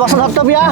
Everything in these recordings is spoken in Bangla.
বস্তা ধরতো বিয়া।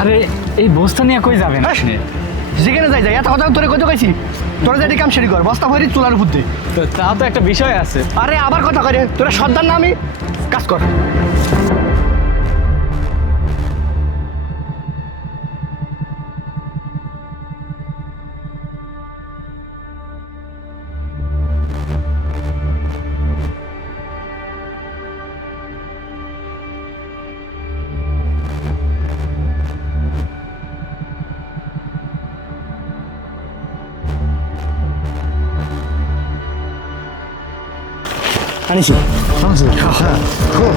আরে এই বস্তা নিয়ে কই যাবেন? যেখানে যাই যাই এত কথা তোরে কত কইছি, তোরা যেটি কাম সেটি কর, বস্তা ভরি চুলার উপর দে। তো তা তো একটা বিষয় আছে। আরে আবার কথা করে, তোরা সর্দার না আমি, কাজ কর। আনিছি হ্যাঁ খুব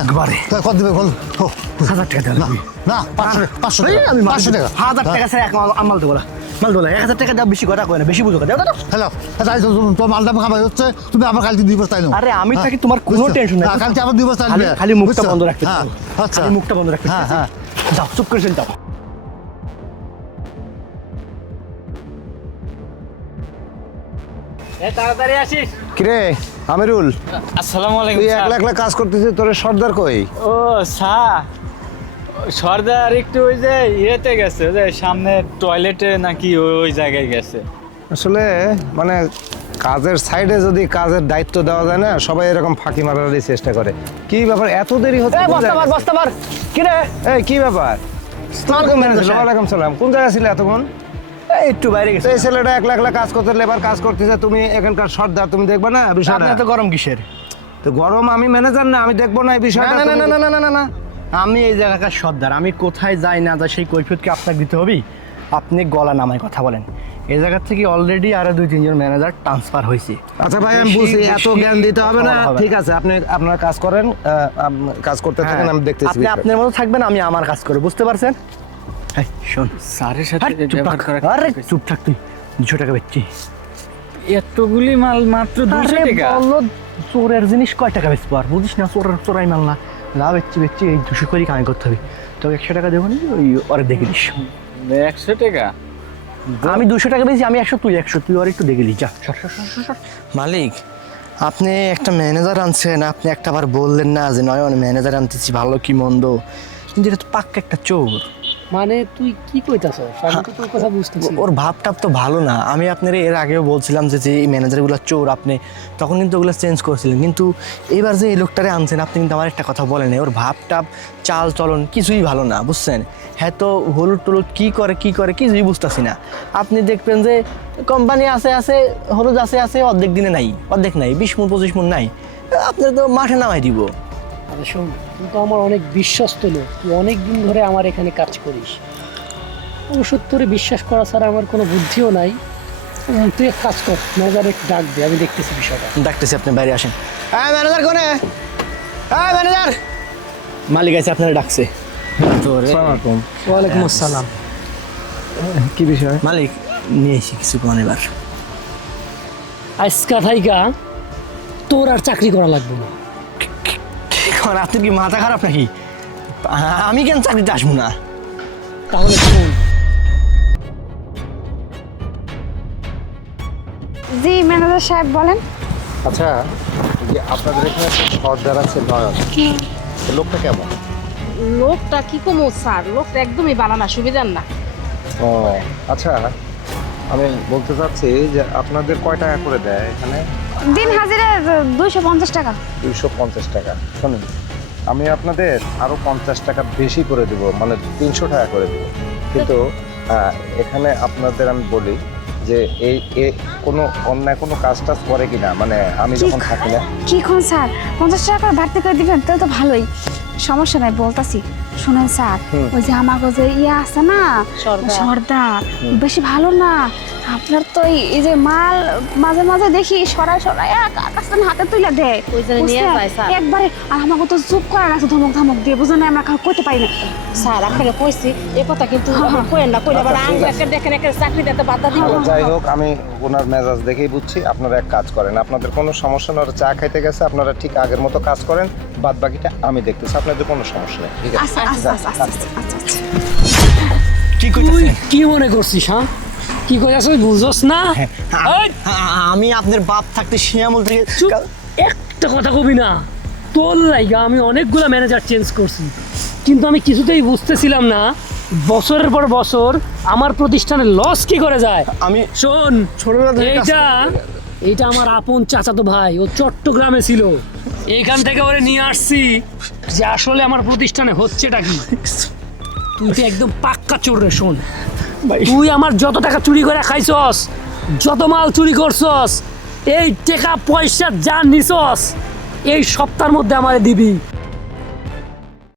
একবারে কত দেবে বল? 1000 টাকা দেওয়া লাগবে। না 500 টাকা, আমি 500 টাকা। 1000 টাকা ছাড়া এক মাল দেবো না, মাল দেবো না। 1000 টাকা দেওয়া বেশি কথা কয় না, বেশি বুঝো দেও দাও। হ্যালো তাই তো তোমার মালটা খাবার হচ্ছে, তুমি আমার কালকে 2 বস্তা আনো। আরে আমি থাকি, তোমার কোনো টেনশন নাই। কালকে আবার 2 বস্তা আনবে। খালি মুখটা বুঝছো? বন্ধ রাখতে। হ্যাঁ আচ্ছা খালি মুখটা বন্ধ রাখতে। হ্যাঁ হ্যাঁ যাও চুপ করে চলে যাও। তাড়াতাড়ি আসিস। কিরে আমিরুল, আসসালামু আলাইকুম তুই স্যার। একলা একলা কাজ করতেছিস, তোর সর্দার কই? ও স্যার, সর্দার একটু ওই যে ইয়েতে গেছে, ওই যে সামনে টয়লেটে নাকি ওই জায়গায় গেছে। আসলে মানে কাজের সাইডে যদি কাজের দায়িত্ব দেওয়া যায় না, সবাই এরকম ফাঁকি মারারই চেষ্টা করে। কি ব্যাপার এত দেরি হচ্ছে? বস্তা মার কি রে? এই কি ব্যাপার? ওয়ালাইকুম সালাম। কোন জায়গায় ছিল এতক্ষণ? একটু বাইরে গেছে। এই ছেলেটা একলা একলা কাজ করতে, লেবার কাজ করতেছে, তুমি এখানকার সর্দার, তুমি দেখবে না বিষয়টা? আপনি এত গরম কিসের? তো গরম আমি ম্যানেজার না, আমি দেখবো না এই বিষয়টা? না না না না না না না না, আমি এই জায়গাকার সর্দার। আমি কোথায় যাই না যাই সেই কৈফিয়তকে আপনাকে দিতে হবে? আপনি গলা নামায় কথা বলেন। এই জায়গা থেকে অলরেডি আরো 2-3 জন ম্যানেজার ট্রান্সফার হয়েছে। আচ্ছা ভাই আমি বুঝি, এত জ্ঞান দিতে হবে না, ঠিক আছে আপনি আপনার কাজ করেন, কাজ করতে থাকেন, আমি দেখতেছি। আপনি আপনার মতো থাকবেন, আমি আমার কাজ করব, বুঝতে পারছেন? এই শোন, স্যারের সাথে চুপ ব্যবহার থাক। করা আরে চুপ থাক তুই। 200 টাকা বেচছি। এতগুলি মাল মাত্র 200 টাকা? বললো চোরের জিনিস কয় টাকা বেচবো? আর বুঝিস না, চোরাই মাল না। লাভ বেচছি এই 200 করে কামাই করতে হবে। তবে 100 টাকা দেবো না, ওই ওরে দেখে দিস। 100 টাকা? আমি 200 টাকা বেশি, আমি 100, তুই 100, তুই আর একটু দেখে দিস। যা সর সর সর সর, সর। মালিক, আপনি একটা ম্যানেজার আনছেন, আপনি একটা বার বললেন না যে নয়ন ম্যানেজার আনতেছি, ভালো কি মন্দ, কিন্তু এটা তো পাক্কা একটা চোর। মানে তুই কি কইতাছস? আমি তো তোর কথা বুঝতেছি না। ওর ভাবটাপ তো ভালো না। আমি আপনার এর আগেও বলছিলাম যে এই ম্যানেজারগুলো চোর, আপনি তখন কিন্তু ওগুলো চেঞ্জ করেছিলেন, কিন্তু এবার যে এই লোকটারে আনছেন আপনি কিন্তু আমার একটা কথা বলেন, ওর ভাবটাপ চাল চলন কিছুই ভালো না, বুঝছেন? হ্যাঁ, তো হলুদ টলুদ কী করে কিছুই বুঝতেছি না। আপনি দেখবেন যে কোম্পানি আছে হলুদ আছে অর্ধেক দিনে নাই, অর্ধেক নাই, 20 মণ 25 মণ নাই, আপনার তো মাঠে নামাই দিব। আরে শোন, তুই তো আমার অনেক বিশ্বস্ত লোক, তুই অনেক দিন ধরে আমার এখানে কাজ করিস। অবশ্য তোরে বিশ্বাস করা ছাড়া আমার কোনো বুদ্ধিও নাই। তুই এক কাজ কর, ম্যানেজার একটু ডাক দে, আমি দেখতেছি বিষয়টা। ডাকতেছি, আপনি বাইরে আসেন। হ্যাঁ ম্যানেজার কোনে? হ্যাঁ ম্যানেজার, মালিক আছে, আপনারা ডাকছে। ওয়ালাইকুম আসসালাম। কি বিষয়? মালিক নিয়ে এসে কিছু কোন এবার। আজকা থাইকা তোর আর চাকরি করা লাগবে না। এখন আপনার কি মাথা খারাপ নাকি? আমি কেন চাকরিতে আসবো না? তাহলে শোন, জি ম্যানেজার সাহেব বলেন। আচ্ছা, যে আপনাদের এখানে সর্দার আছে নয়ন, লোকটা কেমন? লোকটা কি কমো স্যার, লোকটা একদমই ভালো না, সুবিধার না। ও আচ্ছা, আমি বলতে চাচ্ছি যে আপনাদের কয় টাকা করে দেয় এখানে? দিন হাজিরা 250 টাকা। 250 টাকা। শুনুন, আমি আপনাদের আরো 50 টাকা বেশি করে দেবো, মানে 300 টাকা করে দেবো। কিন্তু এখানে আপনাদের আমি বলি যে এই কোনো অন্যায় কোনো কাজ টাজ করে কিনা, মানে আমি যখন থাকি না। কি কোন স্যার 50 টাকা করে বাড়তি করে দিবেন তাহলে তো ভালোই, সমস্যা নাই বলতাছি। শুনেন স্যার, ওই যে আমার যে ইয়ে আছে না সর্দার, বেশি ভালো না। আপনার তো এই যে মাল মাঝে মাঝে দেখি সরাই সরাই কাছে হাতে তুলে দেয়, ওই জন্য নিয়ে বুঝছেন? যায় স্যার। একবারে। আর আমাকে তো চুপ করা গেছে ধমক ধমক দিয়ে, বুঝলেন না, আমরা কইতে পারি না। স্যার আপনাকে কইছি এ কথা কিন্তু কইেন না, কইলে আবার আঙ্গুল একটা দেখেন একটা চাকরি দিতে বাধা দিব। যাই হোক, আমি ওনার মেজাজ দেখেই বুঝছি আপনারা এক কাজ করেন, আপনাদের কোনো সমস্যা না, ওরা চা খাইতে গেছে, আপনারা ঠিক আগের মতো কাজ করেন, বাদ বাকিটা আমি দেখতেছি, আপনাদের কোনো সমস্যা নেই, ঠিক আছে? আচ্ছা আচ্ছা আচ্ছা আচ্ছা আচ্ছা আচ্ছা। কি তুই কইতেছেন? কি মনে করছিস? হ্যাঁ, কি কইতাছ বুঝছস না? এই, আমি আপনার বাপ থাকতে শিয়ামল থেকে চুপ, একটা কথা কবি না। তোর লাইগা আমি অনেকগুলা ম্যানেজার চেঞ্জ করছি, কিন্তু আমি কিছুতেই বুঝতেছিলাম না বছরের পর বছর আমার প্রতিষ্ঠানে লস কি করে যায়। আমি শোন, ছোটবেলা থেকে কাজ এইটা আমার আপন চাচাতো ভাই, ও চট্টগ্রামে ছিল। এইখান থেকে ওরে নিয়ে আসছি যে আসলে আমার প্রতিষ্ঠানে হচ্ছেটা কি। তুই তো একদম পাক্কা চোর রে। শোন, তুই আমার যত টাকা চুরি করে খাইছস, যত মাল চুরি করছস, এই টাকা পয়সা যা নিছস, এই সপ্তাহের মধ্যে আমারে দিবি।